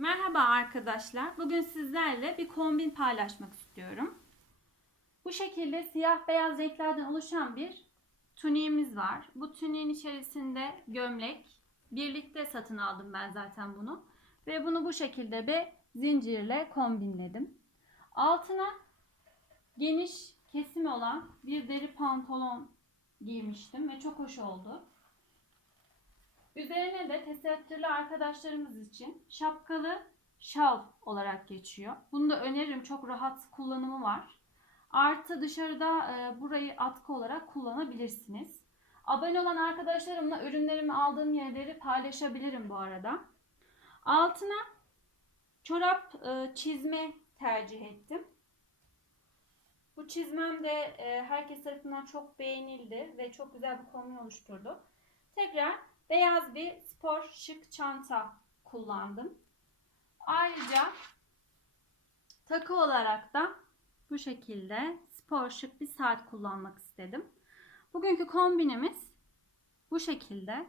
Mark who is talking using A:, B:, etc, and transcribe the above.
A: Merhaba arkadaşlar. Bugün sizlerle bir kombin paylaşmak istiyorum. Bu şekilde siyah beyaz renklerden oluşan bir tuniğimiz var. Bu tuniğin içerisinde gömlek. Birlikte satın aldım ben zaten bunu. Ve bunu bu şekilde bir zincirle kombinledim. Altına geniş kesimi olan bir deri pantolon giymiştim ve çok hoş oldu. Üzerine de tesettürlü arkadaşlarımız için şapkalı şal olarak geçiyor. Bunu da öneririm. Çok rahat kullanımı var. Artı dışarıda e, burayı atkı olarak kullanabilirsiniz. Abone olan arkadaşlarımla ürünlerimi aldığım yerleri paylaşabilirim bu arada. Altına çorap e, çizme tercih ettim. Bu çizmem de e, herkes tarafından çok beğenildi ve çok güzel bir kombin oluşturdu. Tekrar beyaz bir spor şık çanta kullandım. Ayrıca takı olarak da bu şekilde spor şık bir saat kullanmak istedim. Bugünkü kombinimiz bu şekilde.